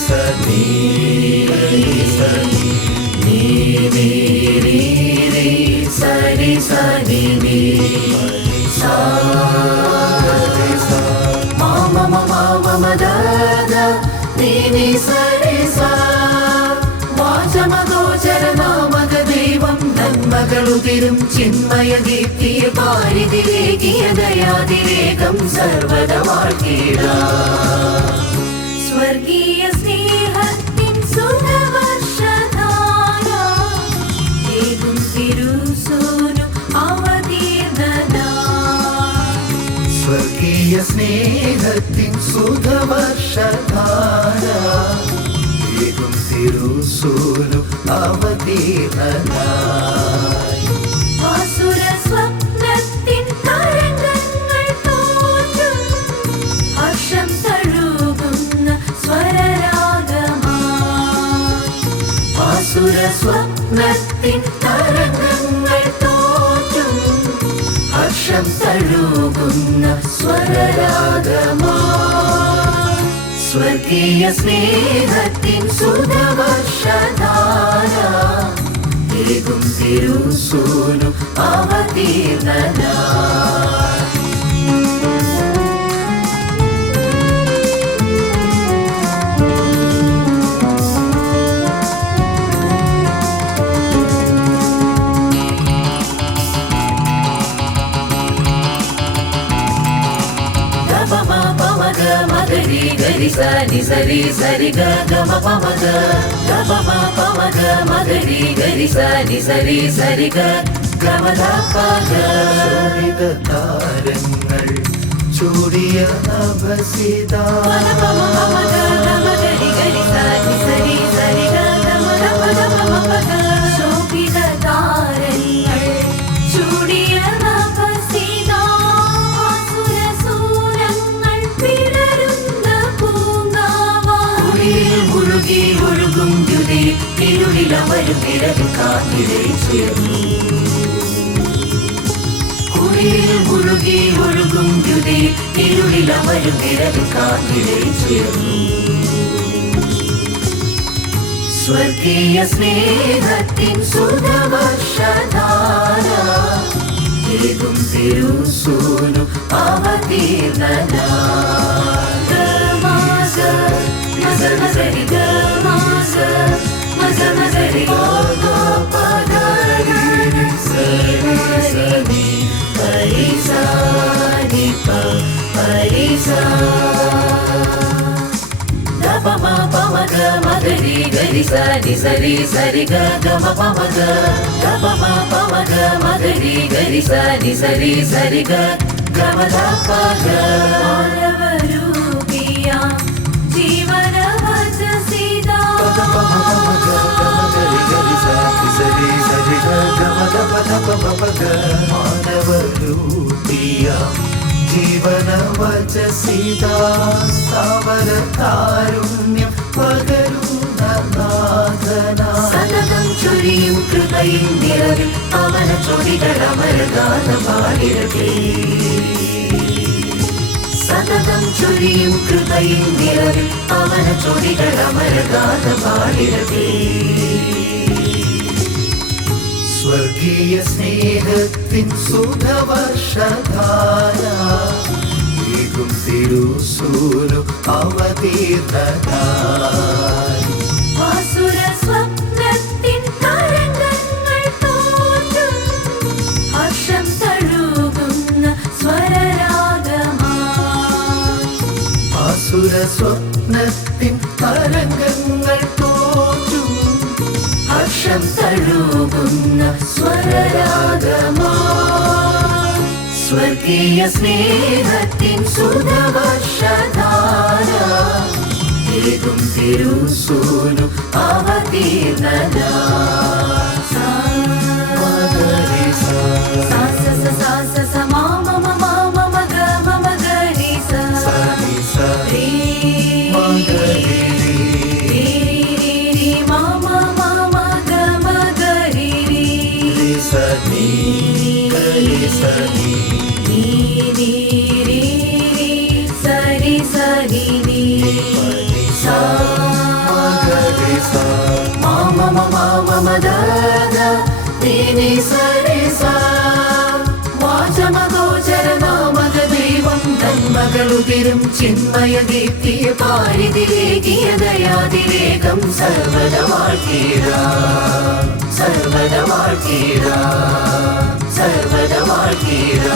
നീ സനി നീ നീ രീ രീ സനി സനി നീ സാ മാമ മമ മമ ദദ നീ നീ സനി സാ വാചമഗോചര നാമക ദൈവം നന്മകളുതിരും ചിന്മയ ദീപ്തിയ പാരിതിരേകിയ ദയാതിരേകം സർവദ വാഴ്ത്തിടാ സ്വർഗീയ സുധവർഷധാര ഏകും തിരുസൂനു അവതീർണനായി അസുര സ്വപ്നത്തിൻ തരംഗങ്ങൾ തോറ്റും. ഹർഷം തഴുകുന്ന സ്വരരാഗമായി ആസുര സ്വപ്നത്തിൻ തരംഗങ്ങൾ തോറ്റും. ഹർഷം തഴുകുന്ന സ്വരരാഗമായി സ്വർഗീയ സ്നേഹത്തിൻ സുധവർഷധാര ഏകും തിരുസൂനു അവതീർണനായി. പമഗ മഗരി ഗരി സനി സരി സരി ഗ ഗമ പമഗ ഗമ പമഗ മഗരി ഗരി സനി സരി സരി ഗ ഗമ പഗ ശോഭിത താരങ്ങൾ ചൂടിയ നഭസിത പന പമ പമഗ ഗമ ഗരി ഗരി സനി സരി സരി ഗ ഗമ ഗമ ഗമ പമഗ ശോഭിത ഇരുളിലവരും നിരവ് കാത്തിരേച്ചിരുന്നു കുളിയിൽ മുഴുകി ഒഴുകും ദ്യുതി ഇരുളിലവരും നിരവ് കാത്തിരേച്ചിരുന്നു സ്വർഗീയ സ്നേഹത്തിൻ സുധവർഷധാര ഏകും തിരുസൂനു അവതീർണനായി మగరి గరి సారి సరి సరి గ గమ పమగ గమ పమగ మగరి గరి సారి సరి సరి గ గమ ధ పగ మానవరు വചസിതാ സ്ഥാവര കാരുണ്യം പകരുന്ന നാഥനാ സതതം ചൊരിയും കൃപയും നിറവിൽ അവന ചൊടികൾ അമരഗാന പാടിരട്ടെ സതതം ചൊരിയും കൃപയും നിറവിൽ അവന ചൊടികൾ അമരഗാന പാടിരട്ടെ സ്വർഗീയ സ്നേഹത്തിൻ സുഖവർഷധാര തിരുസൂനു അവതീർണനായി വാസുര സ്വപ്നത്തിൻ തരംഗങ്ങൾ തോറ്റും. ഹർഷം തഴുകുന്ന സ്വരരാഗമായി. അസുര സ്വപ്നത്തിൻ തരംഗങ്ങൾ തോറ്റും. ഹർഷം തഴുകുന്ന സ്വരരാഗമായി. സ്വർഗീയ സ്നേഹത്തിൻ സുധവർഷധാര ഏകും തിരുസൂനു അവതീർണനായി മകരി സാ സാ Mama, mama, mama, da, da, ni, ni, sa. അരുപെരും Chinmaya ദീപ്തിയ പാരിതിലേകിയ ദയാതിരേകം സർവത വാഴ്ത്തിട സർവത വാഴ്ത്തിട സർവത വാഴ്ത്തിട